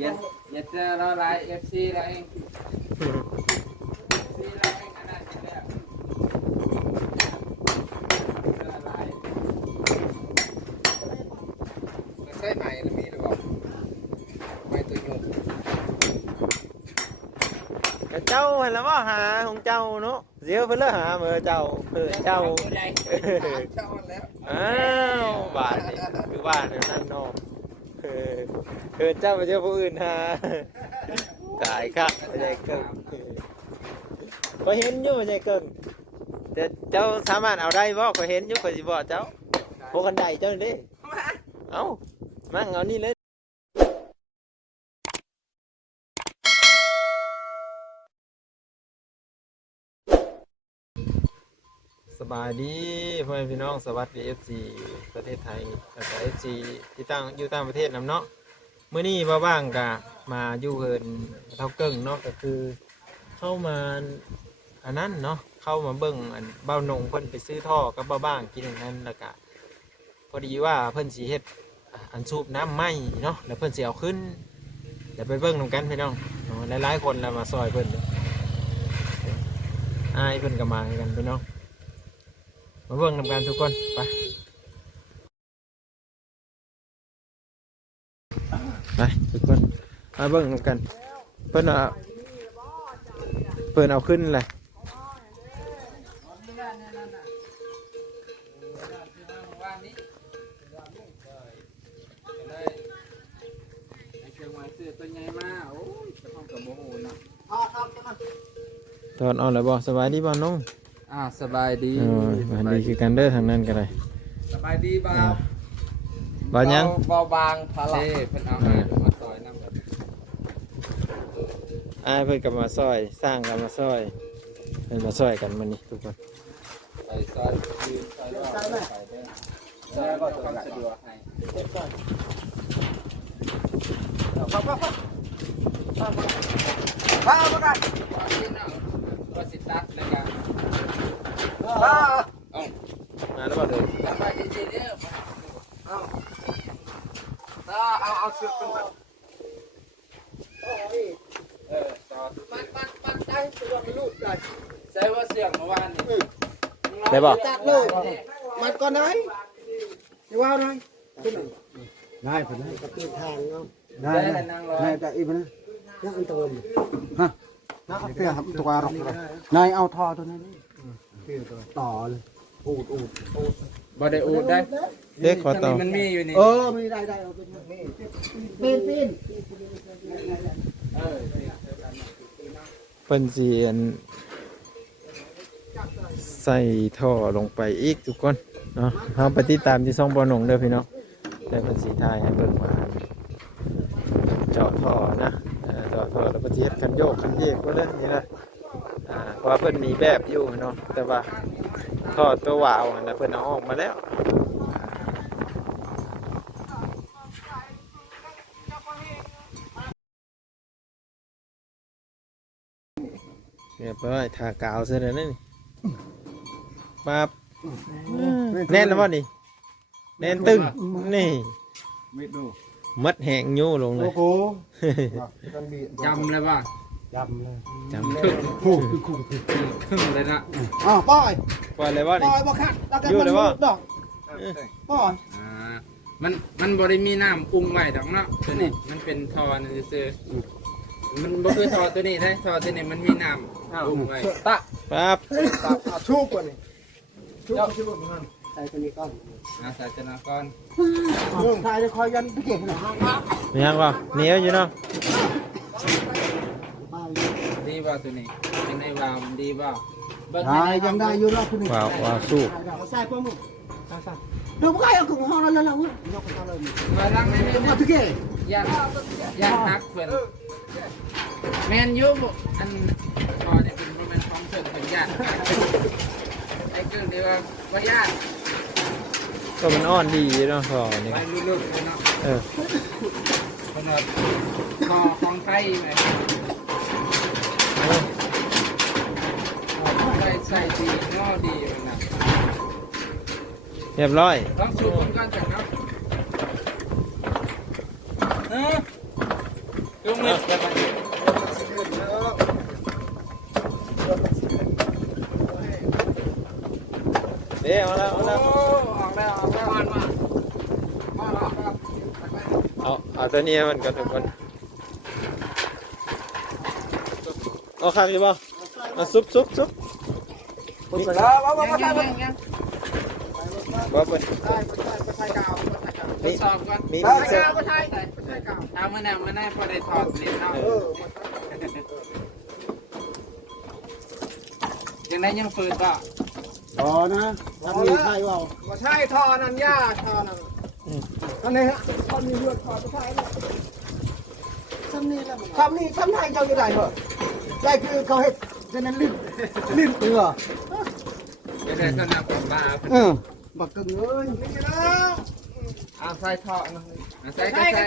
อย่าเจอเราไลน์ FC เราเอง FC เราเองอันนั้นอยู่แล้วเจอไลน์ใช่ไหมแล้วมีหรือเปล่าไม่ตัวยุ่ง เจ้าเห็นแล้วว่าหาของเจ้าเนาะเดี๋ยวเพิ่นเลิกหาเมื่อเจ้าเจ้า เจ้าแล้ว อ้าวบาทนี่คือบ้านนั่นเนาะเจ้าไปเจอผู้อื่นหาตายครับไม่ใช่เกิงก็เห็นอยู่ไม่ใช่เกิงแต่เจ้าสามารถเอาได้บ่ก็เห็นอยู่ก็สิบอกเจ้าพวกกันใดเจ้านี่เอ้ามั่งเอานี่เลยสบายดีพ่อแม่พี่น้องสวัสดี FC ประเทศไทยและก็ FC ที่ตั้งอยู่ต่างประเทศนำเนาะมื้อนี้บ้างๆก็มาอยู่เฮินเท่าเกิ่งเนาะก็คือเข้ามาอันนั้นเนาะเข้ามาเบิ่งอันเบ้าหนงเพิ่นไปซื้อท่อกับบ้างกินอย่างนั้นแล้วก็พอดีว่าเพิ่นสิเฮ็ดอันสูบน้ำไหม้เนาะแล้วเพิ่นสิเอาขึ้นเดี๋ยวไปเบิ่งนำกันพี่น้องหลายๆคนแล้วมาซอยเพิ่นอ้ายเพิ่นก็มากันพี่น้องมาเบิ่งนำกันทุกคนไปทุกคนมาเบิ่งนำกันเพิ่นเอาขึ้นเลยตอนเอาเลยบ่สบายดีบ่น้องสบายดี สบายดีคือกันเด้อทางนั้นก็ได้สบายดีบ่าว บ่ยังเบาบางพาราเพิ่นเอามาซอยน้ำแบบเพิ่นก็มาซอยสร้างกันมาซอยเพิ่นมาซอยกันมื้อนี้ทุกคนไปซอยยืนซอยรอบไปเด้อซอยก็ความสะดวกให้บ้าได้ก็สิตัดแล้วกันมาแล้วบ่เลยไปจริงๆเด้อเอาเสือกเป็นแบบจอดมันได้ตัวเป็นลูกได้ใช่ว่าเสือกเมื่อวานนี่ได้บ่ตัดเลยมันก็ได้อย่าว่าได้ได้ผมได้กระตุ้นทางเนาะได้ได้แต่อีกนะยังอันตัวฮะนักเตี้ยครับตัวรกนายเอาทอตัวนี้ต่อเลยอูดบ่ได้อูดได้เด็กขอต่อมันมีอยู่นี่มีได้เอาเป็นปีนเพิ่นสิใส่ท่อลงไปอีกทุกคนเนาะเฮาไปติดตามที่ช่องบ่หนงเด้อพี่น้องได้เพิ่นสิถ่ายให้เบิ่งว่าเจาะท่อนะเจาะท่อแล้วก็สิเฮ็ดคันโยกคันเยกบ่เด้อนี่นะเพราะว่าเพิ่นมีแบบอยู่เนาะแต่ว่าท่อตัววาวนั่นเพิ่นเอาออกมาแล้วเรียบร้อยทากาวเสร็จแล้วนี่ปั๊บแน่นแล้วบ่นี่แน่นตึงนี่มัดแหงยู่ลงเลยโอ้โหจำเลยป่ะจำเลยจำคู่ครึ่งเลยนะปล่อยเลยว่านี่บ่คัดยู่เลยว่าปล่อยมันบริมีน้ำปรุงไว้ดอกเนาะตัวนี้มันเป็นทอนี่ซื่อมันบ่คือทอตัวนี้ได้ทอตัวนี้มันมีน้ำปรุงไว้ตะปั๊บชูกว่านี่ชูมันใส่ตัวนี้ก่อนใส่ตัวนี้ก่อนใส่จะคอยกันไปเก็บหน่อยมียังบ่เหนียวอยู่เนาะดีบ่ตัวนี้เป็นไอ้วาวมันดีบ่ได้ยังได้อยู่รอบตัวนี้ว้าวสู้ใส่พวกมึงดูพวกไอ้เอาของห้องแล้วเรายกเขาเลยมาลังในนี้มาทุกเกยย่านฮักเพื่อนแมนยูอันพอเนี่ยเป็นแมนของเพื่อนเป็นญาติไอ้เกิดเดียวว่าญาติก็มันอ่อนดีเนาะพอนี่ไปรุ่นๆเนาะคนละคอของไทยไหมใส่ดีง้อดีมันนะเรียบร้อยต้องสูบกันจังครับ จุ่มมือจะไป เดี๋ยวเอาแล้วเอาแล้ว ออกแล้วออกแล้วมา เอาตัวนี้มันก็ทุกคนเอาข้างนี้ป่ะเอาซุปคนไปแล้วมา ยัง ว่าเป็น ไปไทยกาว ทดสอบก่อน มี ไปไทยกาวไปไทยกาว เอามาแน่มาแน่พอได้ถอดเน็ตเนาะยังได้ยังฝืนป่ะ อ๋อนะทำมีไทยว่ามาใช่ทอนันย่าทอนันอันนี้ฮะทำมีเลือดทอไปไทยแล้วทำนี่ทำไทยเจ้าอยู่ไหนเหรอได้คือเขาเห็ดจะนั้นลิ้นเตือ จะได้สนับกับบ้า บักกึ่งเอ้ยนี่แล้ว เอาใส่ท่อใส่ก็ใส่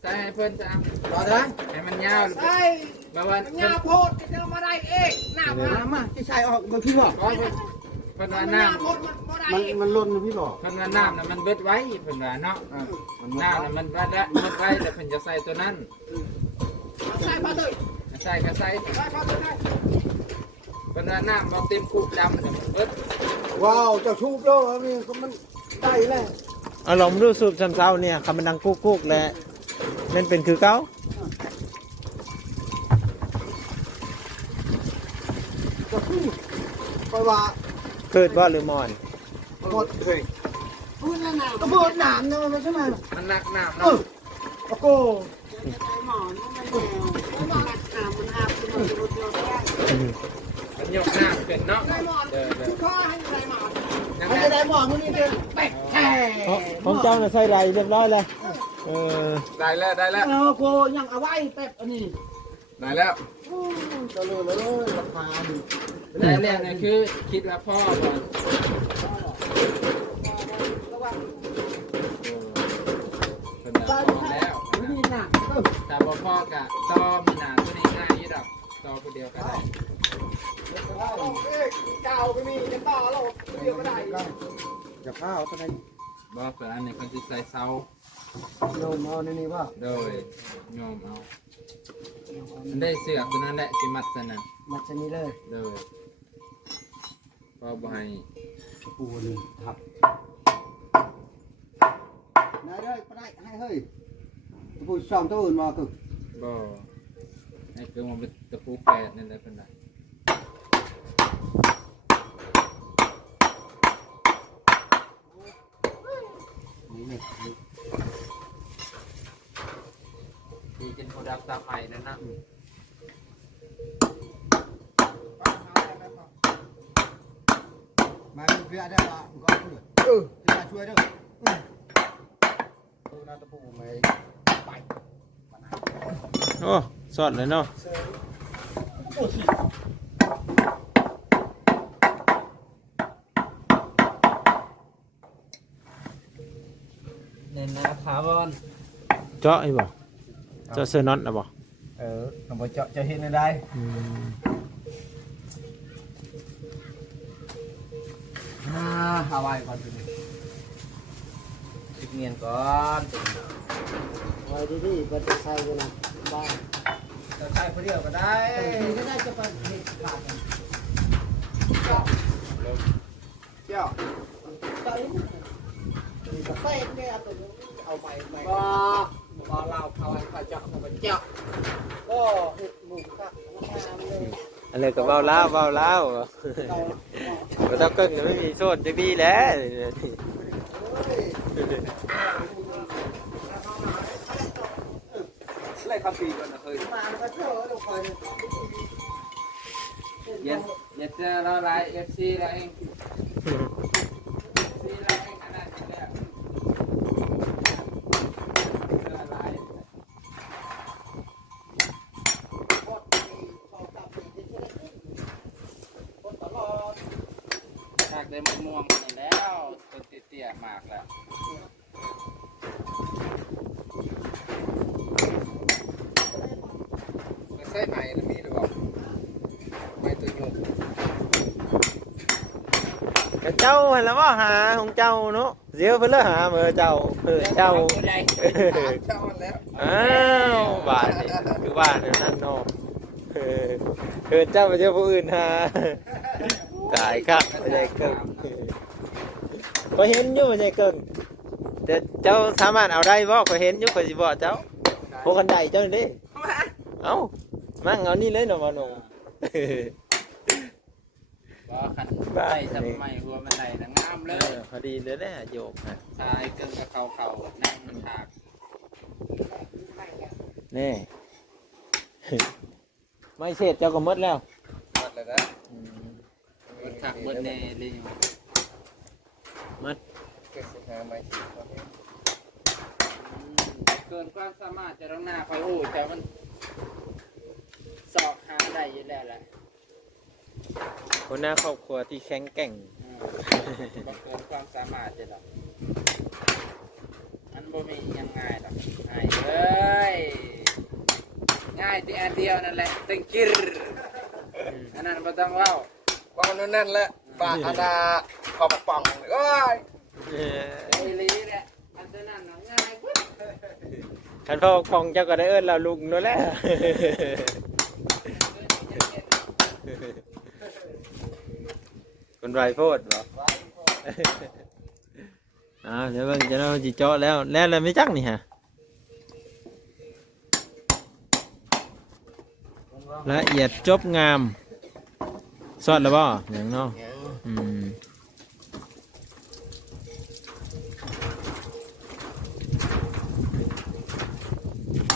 ใส่ให้เพิ่นจะต่อนะให้มันยาวใส่บ่ว่ามันยาวโพดจะมาได้เองน้ำมาที่ชายออกบางทีว่า เพิ่นว่าน้ำ มันล้นพี่บอก เพิ่นว่าน้ำน่ะมันเบิดไว้เพิ่นว่าเนาะน้ำน่ะมันเบิดไว้แต่เพิ่นจะใส่ตัวนั้นใส่พอเลยใส่ก็ใส่เพิ่นว่าน้ำบ่เต็มคุกดำแต่มันเบิด ว้าวเจ้าชูบแล้วนี่มันได้แล้ว เอาลองดูสูบซ้ำเช้าเนี่ยคำมันดังกุ๊กๆแหละนั่นเป็นคือเก้า ก็คือไปว่า เกิดว่าหรือมอน หมดเลยพูดหนามก็พูดหนามนะมันใช่ไหม มันหนักน้ำ โอ้โห มันยกน้ำเป็นเนาะยัง มัน ไง จะได้หมอมันนี่เป็นแปะแห่ ของเจ้าน่ะใส่ไรเรียบร้อยเลยเออ ได้แล้วได้แล้ว โกยังเอาไว้แป๊บอันนี้ ได้แล้ว จะเลยเลยราคา ได้แล้วเนี่ยคือคิดว่าพ่อก่อนเป็นแบบพ่อแล้ว นี่หนัก แต่พอพ่อกะต่อมีหนาตัวนี้ง่ายยี่ดอกต่อคนเดียวก็ได้ เก่าไม่มีจะต่อเราเดียวก็ได้จะข้าวตัวไหน บอกเผื่ออันนี้คนที่ใส่เสา โยมเอาในนี้ว่า โดยโยมเอามันได้เสือกตัวนั้นแหละสิมัดสนั่น มัดชนี้เลย โดยพอบ่ให้ ปูนี่ครับนายเลยไปได้ให้เฮ้ยปูซ้อมตัวอื่นมาคือ บ่ให้เกิดมาเป็นตะปูแปดนั่นแหละเป็นไรดีกินโคดับตาใหม่นั่นนะ มาเพื่อได้ละก็ช่วยจะช่วยด้วยตัวนั้นตะปูไม่ไป โอ้สอดเลยเนาะ เน้นนะถาวร เจาะไอ้บ่เจาะเสื้อน็อตนะบ่ น้องเจาะจะเห็นได้ฮาวายก่อนสิ ติดเงียนก่อน ไว้ดีๆบัดใส่กันนะบ้าน จะใช้คนเดียวก็ได้ ไม่ได้จะไปเห็ดขาดกัน เจ้า ไปเป๊ะเนี่ยตัวนี้เอาไป บ่เราเขาให้เขาเจาะเขาไปเจาะ ก็เห็ดหมูค่ะงามเลย อะไรก็เบาล้าวบ่ต้องเกิ้งไม่มีโซนจะมีแล้ว ไล่คำปีก่อนนะเคย มาแล้วก็เจอเดี๋ยวคอย เย็ดเจอเราไล่FC เราเอง FC เราเองขนาดนี้แล้วเจอไล่ฉากได้ม่วงๆนี่แล้วตัวเตี้ยๆมากแล้วใส่ใหม่แล้วมีหรือเปล่าไม่ตัวโยก cái châu hay là bao hà không châu nó dễ với lớp hà mà châu châu เจ้าอะไร แล้ว อ้าวบาทนี่คือบ้านนั่นเนาะเกินเจ้าไปเจอผู้อื่นฮะตายครับไม่ได้เกิงก็เห็นอยู่ไม่ใช่เกิงแต่เจ้าสามารถเอาได้บ่ก็เห็นอยู่ก็สิบอกเจ้าพวกกันใดเจ้านี่เอ้ามั่งเอานี่เลยเนาะมาหนุ่ม บ่คันได้ทำไมหัวมันไหลนะงามเลย พอดีเลยแหละโยกนะ ชายเกินกับเขานั่งมันฉาก นี่ ไม่เสร็จเจ้าก็หมดแล้ว หมดเลยนะ มันฉากเบิดแน่เลย หมด เกิดสิหาไม่สิครับ เกินความสามารถจะต้องหน้าคอยโอ้แต่มันสอกหาได้อยู่แล้วแหละ คนหน้าครอบครัวที่แข็งแกร่ง บ่เกินความสามารถจะดอกมันบ่มียังง่ายดอกง่ายเลยง่ายที่อันเดียวนั่นแหละตึงกิรอันนั้นบ่ต้องเว้า ว่านั่นแหละบาอาณาขอบป่องเอ้ย ไอ้ลีแหละอันนั้นน่ะง่ายปุ๊บ ขันพ่อคองเจ้าก็ได้เอิ้นเราลุงนั่นแหละคนไรโพดเหรอเดี๋ยวเบิ่งจะเราจิเจาะแล้วอะไรไม่จักนี่ฮะละเอียดจบงามสอดแล้วบ่อย่างเนาะ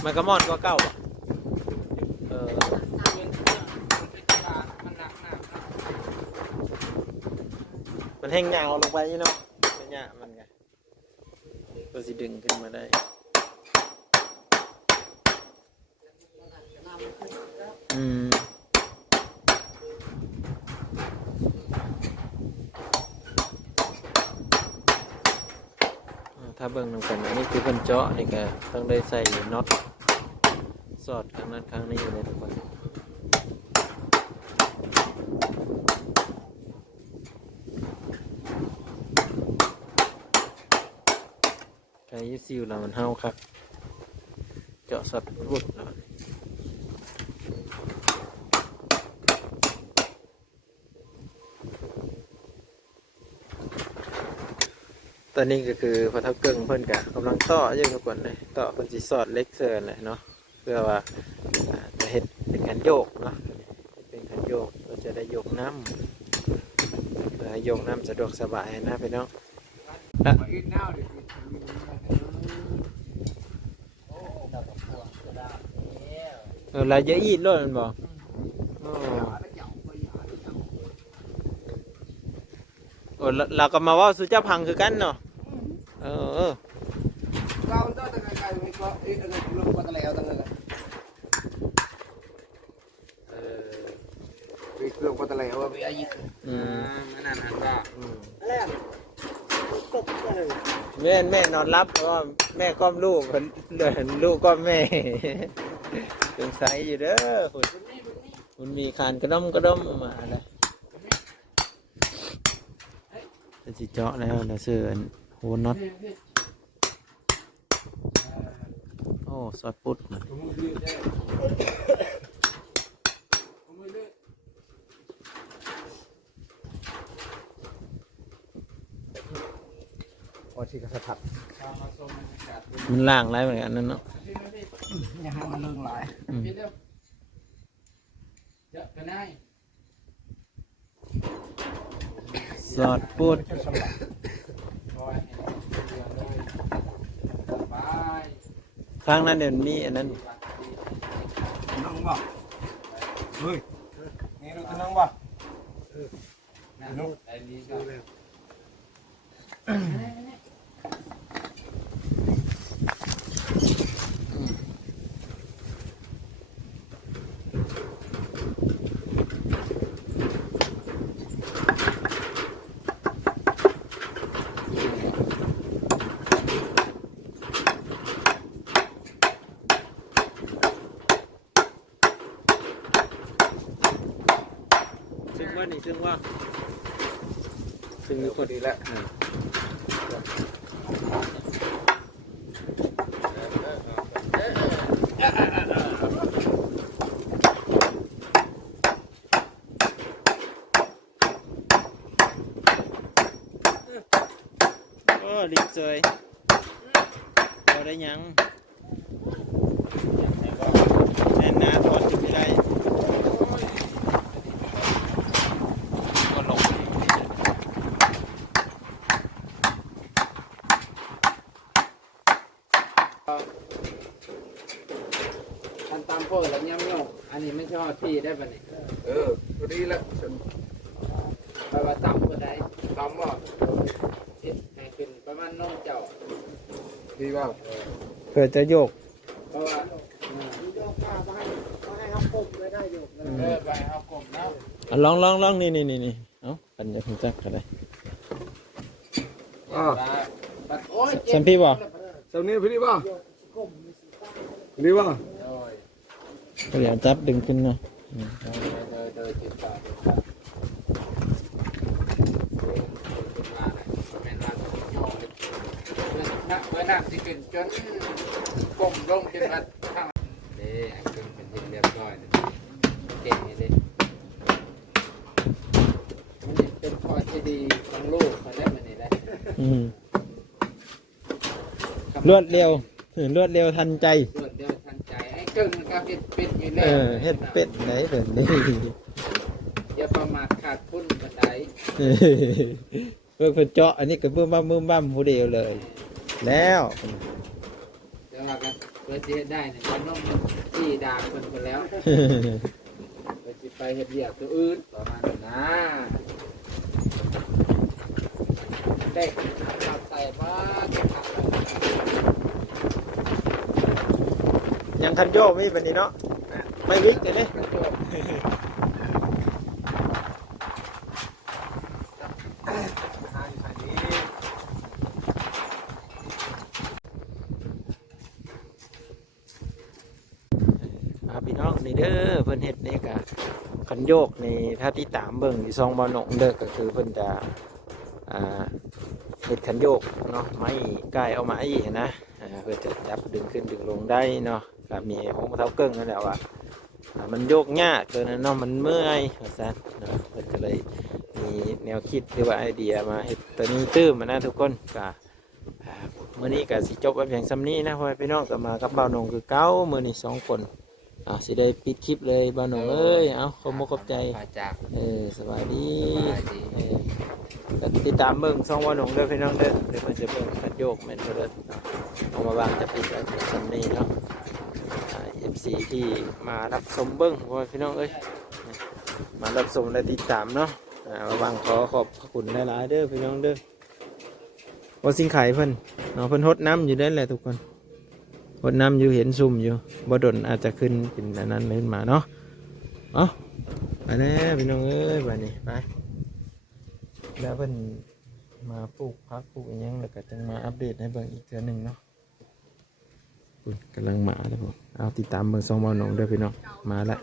มันก็มอดกว่าเก่าป่ะมันแห้งยาวลงไปนี่เนาะเป็นหยามันไงก็สิดึงขึ้นมาได้ถ้าเบิ่งนำกันอันนี้คือเพิ่นเจาะนี่ก็ต้องได้ใส่น็อตสอดครั้งนั้นครั้งนี้อยู่เลยทุกคนไก่ยูซิวเรามันเฮาครับเจาะสอดรุดแล้วตอนนี้ก็คือพอเท่าเกิงเพิ่นกะกำลังต่ออยู่ทุกคนเลยต่อเพิ่นสิสอดเล็กเซิร์นเลยเนาะเพื่อว่าจะเห็ดเป็นการโยกเนาะเป็นการโยกเราจะได้โยกน้ำเพื่อให้โยกน้ำสะดวกสบายนะพี่น้องลายเยอะอีดเลยมันบอกเราก็มาว่าสุเจ้าพังคือกันเนาะเราต้องตั้งใจไม่ก็ลูกมาตะแล้วตั้งเลยลูกมาตะแล้วว่าไปอายุมันนั่นก็อะไรกบเลยแม่นอนรับเพราะว่าแม่ก้อมลูกลูกก้อมแม่สงสัยอยู่เด้อคุณมีคานกระด้อมมาแล้วจะเจาะแล้วนะเสื่อโหน็อตโอ้สอดปุ๊ดมันพอที่กระสับมันล่างไรเหมือนกันนั่นเนาะอย่าให้มันเลื่อนไหลสอดปุ๊ดข้างนั้นเดี๋ยวนี้อันนั้นน้องบ่เฮ้ยนี่ดูน้องบ่น้องไอ้นี่ดูเลยซึ่งมีคนดีแล้ว โอ้ดิบสวยพอได้ยังแน่นหนาถอดจุดไม่ได้ก็ลง อันตามโพดแล้วย่ำโยกอันนี้ไม่ชอบที่ได้ปะเนี่ย พอดีแล้ว แปลว่าต่ำกว่าใดต่ำบ่เฮ็ดให้ขึ้นประมาณน้องเจ้า ดีว่า เกิดจะโยก เพราะว่า โยกมาให้เขาปมเลยได้โยก ไปเอากลมแล้ว อ่ะลองนี่เอ้าปันจะถึงจักกันเลย บัดโอ้ย สัมพี่บ่ เจ้านี้พี่ดีป่ะดีป่ะ โดย ก็เดี๋ยวจับดึงขึ้นเนาะ โดยติดต่อมาเลยแม่นว่าโยกเมื่อน้ำสิขึ้นจนก้มลงจนว่าข้างเด้ไอ้ขึ้นเป็นที่เรียบร้อยเก่งนี่เด้มันเป็นข้อที่ดีของลูกเขาได้มานี่ได้ รวดเร็วทันใจ รวดเร็วทันใจไอ้กึ่งกับเป็ดอยู่แล้ว เฮ็ดเป็ดไหนเดี๋ยวนี้ อย่าประมาทขาดคุณกระได เพิ่นเจาะอันนี้ก็บึ้มบ้ามผู้เดียวเลย แล้ว เดี๋ยวว่ากันเพื่อจะได้เนี่ยมันต้องที่ดาคนไปแล้วเพื่อจะไปเฮ็ดเรียกตัวอื่นประมาณนั้นนะได้ขับใส่บ้านขับ ยังคันโยกไม่เป็นนี้เนาะไม่วิกเลยเนี่ย กระโดด พี่น้องนี่เด้อเพิ่นเฮ็ดนี่กะคันโยกนี่ถ้าที่ตามเบิ่งที่ซองบ่หนงเด้อก็คือเพิ่นจะเฮ็ดคันโยกเนาะไม้ใกล้เอาไม้นะเพื่อจะจับดึงขึ้นดึงลงได้เนาะก็มีของเท้าเกิ้งนั่นแหละว่ามันโยกยากเกินเนาะมันเมื่อยว่าซั่นเนาะเพิ่นก็เลยมีแนวคิดหรือว่าไอเดียมาเฮ็ดตัวนี้ตื้มมานะทุกคนก็มื้อนี้ก็สิจบไว้เพียงส่ำนี้นะพ่อแม่พี่น้องก็มากับบ่าวหนงคือเก่ามื้อนี้2คนสิได้ปิดคลิปเลยบ่าวหนงเอ้ยเอาขอบคุณขอบใจ มาจาก สบายดี สบายดี ก็ติดตามเบิ่งช่องบ่าวหนงเด้อพี่น้องเด้อเดี๋ยวเพิ่นจะเบิ่งคันโยกแม่นเด้อเอามาวางจะปิดไว้เพียงส่ำนี้เนาะFC ที่มารับชมเบิ่งพ่อแม่พี่น้องเอ้ยมารับชมและติดตามเนาะมาวางขอขอบพระคุณหลายๆเด้อพี่น้องเด้อบ่สิงไข่เพิ่นเนาะเพิ่นรดน้ำอยู่ได้แหละทุกคนรดน้ำอยู่เห็นซุ่มอยู่บ่ดนอาจจะขึ้นเป็นอันนั้นขึ้นมาเนาะเอาไปแล้วพี่น้องเอ้ยไปนี่ไปแล้วเพิ่นมาปลูกพักปลูกอีหยังแล้วก็จังมาอัปเดตให้เบิ่งอีกเทื่อหนึงเนาะกำลังมาแล้วผมเอาติดตามเบิ่งช่องบ่าวหนองเด้อพี่น้องมาละ